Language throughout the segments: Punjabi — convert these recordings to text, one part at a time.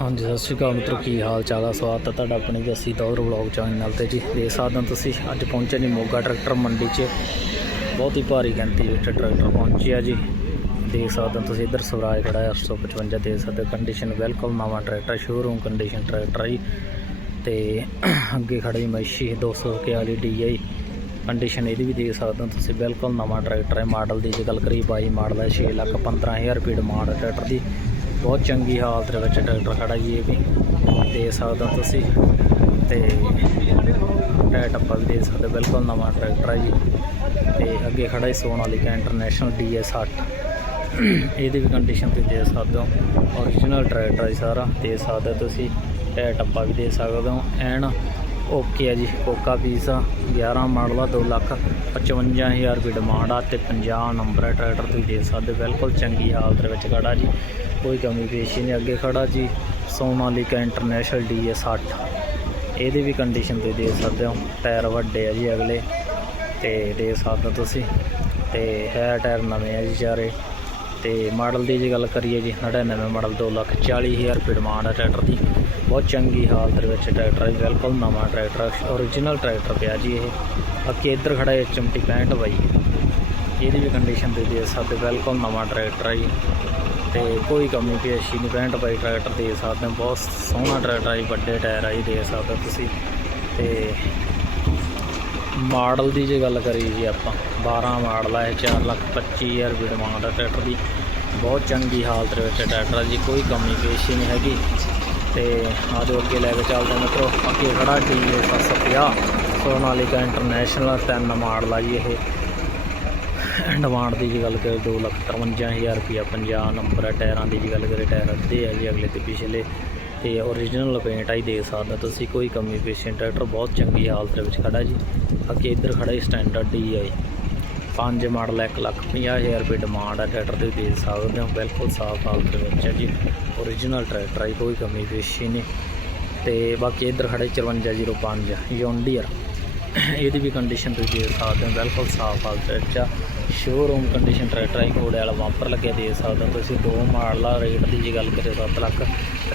ਹਾਂਜੀ, ਸਤਿ ਸ਼੍ਰੀ ਅਕਾਲ ਮਿੱਤਰੋ, ਕੀ ਹਾਲ ਚਾਲ ਆ? ਸਵਾਗਤ ਹੈ ਤੁਹਾਡਾ ਆਪਣੇ ਜੱਸੀ ਦੌਰ ਵਲੌਗ ਚੈਨਲ ਤੇ ਜੀ। ਦੇਖ ਸਕਦੇ ਹੋ ਤੁਸੀਂ, ਅੱਜ ਪਹੁੰਚੇ ਜੀ ਮੋਗਾ ਟਰੈਕਟਰ ਮੰਡੀ 'ਚ। ਬਹੁਤ ਹੀ ਭਾਰੀ ਗਿਣਤੀ ਵਿੱਚ ਟਰੈਕਟਰ ਪਹੁੰਚਿਆ ਜੀ। ਦੇਖ ਸਕਦੇ ਹੋ ਤੁਸੀਂ, ਇੱਧਰ ਸਵਰਾਜ ਖੜਾ ਹੈ 855 ਦੇਖ ਸਕਦੇ ਹੋ ਕੰਡੀਸ਼ਨ ਬਿਲਕੁਲ ਨਵਾਂ ਟਰੈਕਟਰ ਸ਼ੋਰੂਮ ਕੰਡੀਸ਼ਨ ਟਰੈਕਟਰ ਹੈ ਜੀ। ਤੇ ਅੱਗੇ ਖੜਾ ਜੀ ਮੈਸ਼ੀ 200 ਕੇ ਵਾਲੀ ਡੀਆਈ ਕੰਡੀਸ਼ਨ ਇਹਦੀ ਵੀ ਦੇਖ ਸਕਦੇ ਹੋ ਤੁਸੀਂ, ਬਿਲਕੁਲ ਨਵਾਂ ਟਰੈਕਟਰ ਹੈ ਮਾਡਲ ਦੀ ਜੇ ਗੱਲ ਕਰੀ 22 ਮਾਡਲ ਹੈ 6 ਲੱਖ 15000 ਰੁਪਏ ਡਿਮਾਂਡ ਟਰੈਕਟਰ ਦੀ। ਬਹੁਤ ਚੰਗੀ ਹਾਲਤ ਦੇ ਵਿੱਚ ਟਰੈਕਟਰ ਖੜਾ ਜੀ ਇਹ ਵੀ। ਦੇਖ ਸਕਦੇ ਹੋ ਤੁਸੀਂ। ਤੇ ਟਾਇਰ ਟੱਪਾ ਵੀ ਦੇਖ ਸਕਦੇ ਹੋ, ਬਿਲਕੁਲ ਨਵਾਂ ਟਰੈਕਟਰ ਹੈ ਜੀ। ਤੇ ਅੱਗੇ ਖੜਾ ਹੈ ਸੋਨਾਲੀਕਾ ਇੰਟਰਨੈਸ਼ਨਲ ਡੀਐਸ 8 ਇਹਦੀ ਵੀ ਕੰਡੀਸ਼ਨ 'ਤੇ ਦੇਖ ਸਕਦੇ ਹੋ। origignal ਟਰੈਕਟਰ ਹੈ ਜੀ ਸਾਰਾ ਦੇਖ ਸਕਦੇ ਤੁਸੀਂ। ਟਾਇਰ ਟੱਪਾ ਵੀ ਦੇਖ ਸਕਦੇ ਹੋ। ਐਨ ਓਕੇ ਆ ਜੀ ਕੋਕਾ ਪੀਸ ਆ 11 ਮਾਡਲ ਆ 2 ਲੱਖ 55000 ਰੁਪਏ ਡਿਮਾਂਡ ਆ ਤੇ 50 ਨੰਬਰ ਹੈ ਟਰੈਕਟਰ ਤੁਸੀਂ ਦੇਖ ਸਕਦੇ ਹੋ, ਬਿਲਕੁਲ ਚੰਗੀ ਹਾਲਤ ਦੇ ਵਿੱਚ ਖੜਾ ਜੀ ਕੋਈ ਕਮੀ ਪੇਸ਼ੀ ਨਹੀਂ ਅੱਗੇ ਖੜਾ ਜੀ ਸੋਨਾਲੀਕਾ ਇੰਟਰਨੈਸ਼ਨਲ ਡੀਐਸ 8 ਇਹਦੀ ਵੀ ਕੰਡੀਸ਼ਨ ਤੁਸੀਂ ਦੇਖ ਸਕਦੇ ਹੋ ਟਾਇਰ ਵੱਡੇ ਆ ਜੀ ਅਗਲੇ ਤੇ ਦੇਖ ਸਕਦੇ ਹੋ ਤੁਸੀਂ ਤੇ ਹੈ ਟਾਇਰ ਨਵੇਂ ਆ ਜੀ ਚਾਰੇ। ਤੇ ਮਾਡਲ ਦੀ ਜੇ ਗੱਲ ਕਰੀਏ ਜੀ 99 ਮਾਡਲ 2 ਲੱਖ 40000 ਰੁਪਏ ਡਿਮਾਂਡ ਹੈ ਟਰੈਕਟਰ ਦੀ। ਬਹੁਤ ਚੰਗੀ ਹਾਲਤ ਵਿੱਚ ਟਰੈਕਟਰ ਹੈ ਬਿਲਕੁਲ ਨਵਾਂ ਟਰੈਕਟਰ ਓਰੀਜਨਲ ਟਰੈਕਟਰ ਪਿਆ ਜੀ ਇਹ। ਅੱਗੇ ਇੱਧਰ ਖੜਾ ਹੈ ਚਮਟੀ 65 ਬਾਈ। ਇਹਦੀ ਵੀ ਕੰਡੀਸ਼ਨ ਤੇ ਦੇ ਸਕਦੇ ਬਿਲਕੁਲ ਨਵਾਂ ਟਰੈਕਟਰ ਹੈ ਜੀ। ਤੇ ਕੋਈ ਕਮੀ ਪੇਸ਼ੀ ਨਹੀਂ 65 ਬਾਈ ਟਰੈਕਟਰ ਦੇ ਸਕਦੇ ਬਹੁਤ ਸੋਹਣਾ ਟਰੈਕਟਰ ਹੈ ਜੀ, ਵੱਡੇ ਟਾਇਰ ਆ ਜੀ ਦੇ ਸਕਦੇ ਤੁਸੀਂ। ਤੇ ਮਾਡਲ ਦੀ ਜੇ ਗੱਲ ਕਰੀਏ ਜੀ ਆਪਾਂ 12 ਮਾਡਲ ਹੈ 4 ਲੱਖ 25000 ਰੁਪਏ ਡਿਮਾਂਡ ਹੈ ਟਰੈਕਟਰ ਦੀ। ਬਹੁਤ ਚੰਗੀ ਹਾਲਤ ਦੇ ਵਿੱਚ ਟਰੈਕਟਰ ਜੀ, ਕੋਈ ਕਮੀ ਪੇਸ਼ੀ ਨਹੀਂ ਹੈਗੀ। ਤੇ ਆਜੋ ਅੱਗੇ ਲੈ ਕੇ ਚੱਲਦੇ ਹਾਂ ਮਿੱਤਰੋ, ਅੱਗੇ ਖੜਾ ਟੀ 750 ਸੋਨਾਲੀਕਾ ਇੰਟਰਨੈਸ਼ਨਲ ਤਿੰਨ ਮਾਡਲ ਆ ਜੀ ਇਹ। ਡਿਮਾਂਡ ਦੀ ਜੇ ਗੱਲ ਕਰੀਏ 2 ਲੱਖ 53000 ਰੁਪਇਆ 50 ਨੰਬਰ ਹੈ ਟਾਇਰਾਂ ਦੀ ਜੇ ਗੱਲ ਕਰੀਏ, ਟਾਇਰ ਅੱਧੇ ਆ ਜੀ ਅਗਲੇ ਤੇ ਪਿਛਲੇ। ਤੇ ਓਰੀਜਨਲ ਪੇਂਟ ਆਈ ਦੇਖ ਸਕਦੇ ਹੋ ਤੁਸੀਂ ਕੋਈ ਕਮੀ ਪੇਸ਼ੀ ਨਹੀਂ, ਟਰੈਕਟਰ ਬਹੁਤ ਚੰਗੀ ਹਾਲਤ ਦੇ ਵਿੱਚ ਖੜਾ ਜੀ। ਅੱਗੇ ਇੱਧਰ ਖੜਾ ਜੀ ਸਟੈਂਡਰਡ ਡੀ ਆਈ ਪੰਜ ਮਾਡਲ 1 ਲੱਖ 50000 ਰੁਪਏ ਡਿਮਾਂਡ ਹੈ ਟਰੈਕਟਰ ਦੇ ਦੇਖ ਸਕਦੇ ਹੋ ਬਿਲਕੁਲ ਸਾਫ਼ ਹਾਲਤ ਦੇ ਵਿੱਚ ਹੈ ਜੀ। ਓਰੀਜਨਲ ਟਰੈਕਟਰ ਹੈ ਕੋਈ ਕਮੀ ਪੇਸ਼ੀ ਨਹੀਂ। ਤੇ ਬਾਕੀ ਇੱਧਰ ਖੜੇ 5405 ਯੋਨਡੀਅਰ ਇਹਦੀ ਵੀ ਕੰਡੀਸ਼ਨ ਤੁਸੀਂ ਦੇਖ ਸਕਦੇ ਹੋ, ਬਿਲਕੁਲ ਸਾਫ਼ ਹਾਲਤ ਵਿੱਚ ਆ ਸ਼ੋਰੂਮ ਕੰਡੀਸ਼ਨ ਟਰੈਕਟਰ ਹੈ ਘੋੜੇ ਵਾਲਾ ਬੰਪਰ ਲੱਗਿਆ ਦੇਖ ਸਕਦੇ ਹੋ ਤੁਸੀਂ, ਦੋ ਮਾਡਲਾ ਰੇਟ ਦੀ ਜੇ ਗੱਲ ਕਰੀਏ 7 ਲੱਖ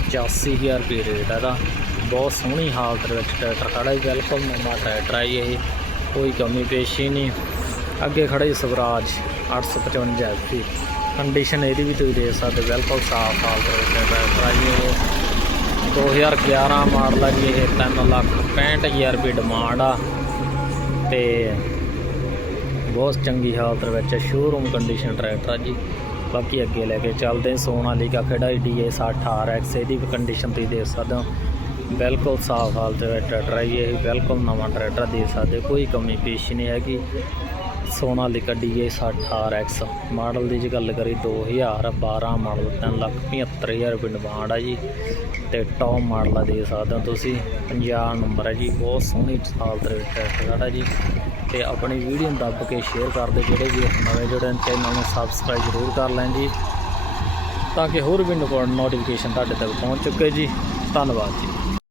85000 ਰੁਪਏ ਰੇਟ ਹੈ ਦਾ ਬਹੁਤ ਸੋਹਣੀ ਹਾਲਤ ਦੇ ਵਿੱਚ ਟਰੈਕਟਰ ਖੜਾ ਹੈ, ਬਿਲਕੁਲ ਨਵਾਂ ਟਰੈਕਟਰ ਹੈ ਇਹ, ਕੋਈ ਕਮੀ ਪੇਸ਼ੀ ਨਹੀਂ। ਅੱਗੇ ਖੜਾ ਜੀ ਸਵਰਾਜ 855 ਐਫਪੀ ਕੰਡੀਸ਼ਨ ਇਹਦੀ ਵੀ ਤੁਸੀਂ ਦੇਖ ਸਕਦੇ ਬਿਲਕੁਲ ਸਾਫ਼ ਹਾਲਤ ਦੇ ਵਿੱਚ ਟਰੈਕਟਰ ਹੈ ਇਹ। 2011 ਮਾਡਲ ਆ ਜੀ ਇਹ 3 ਲੱਖ 65000 ਰੁਪਏ ਡਿਮਾਂਡ ਆ। ਤੇ ਬਹੁਤ ਚੰਗੀ ਹਾਲਤ ਵਿੱਚ ਸ਼ੋਰੂਮ ਕੰਡੀਸ਼ਨ ਟਰੈਕਟਰ ਆ ਜੀ। ਬਾਕੀ ਅੱਗੇ ਲੈ ਕੇ ਚੱਲਦੇ ਹਾਂ ਸੋਨਾਲੀਕਾ ਖੜਾ ਡੀਏ 60 RX ਇਹਦੀ ਕੰਡੀਸ਼ਨ ਤੁਸੀਂ ਦੇਖ ਸਕਦੇ ਹੋ। ਬਿਲਕੁਲ ਸਾਫ਼ ਹਾਲਤ ਵਿੱਚ ਟਰੈਕਟਰ ਹੈ ਇਹ, ਬਿਲਕੁਲ ਨਵਾਂ ਟਰੈਕਟਰ ਦੇ ਸਕਦੇ, ਕੋਈ ਕਮੀ ਪੇਸ਼ ਨਹੀਂ ਹੈਗੀ। ਸੋਨਾਲੀਕਾ ਡੀਏ 60 RX ਮਾਡਲ ਦੀ ਜੇ ਗੱਲ ਕਰੀ 2012 ਮਾਡਲ 3 ਲੱਖ 75000 ਰੁਪਏ ਡਿਮਾਂਡ ਆ ਜੀ, ਤੇ ਟੌਪ ਮਾਡਲ ਆ ਦੇ ਸਕਦੇ ਹੋ ਤੁਸੀਂ 50 ਨੰਬਰ ਹੈ ਜੀ, ਬਹੁਤ ਸੋਹਣੀ ਹਾਲਤ ਦੇ ਵਿੱਚ ਟਰੈਕਟਰ ਖੜਾ ਜੀ। ਤੇ ਆਪਣੀ ਵੀਡੀਓ ਨੂੰ ਦੱਬ ਕੇ ਸ਼ੇਅਰ ਕਰ ਦਿਓ, ਜਿਹੜੇ ਵੀ ਨਵੇਂ ਜੁੜੇ ਨੇ, ਚੈਨਲ ਨੂੰ ਸਬਸਕ੍ਰਾਈਬ ਜ਼ਰੂਰ ਕਰ ਲੈਣ ਜੀ, ਤਾਂ ਕਿ ਹੋਰ ਵੀ ਨੋਟੀਫਿਕੇਸ਼ਨ ਤੁਹਾਡੇ ਤੱਕ ਪਹੁੰਚ ਚੁੱਕੇ ਜੀ। ਧੰਨਵਾਦ ਜੀ।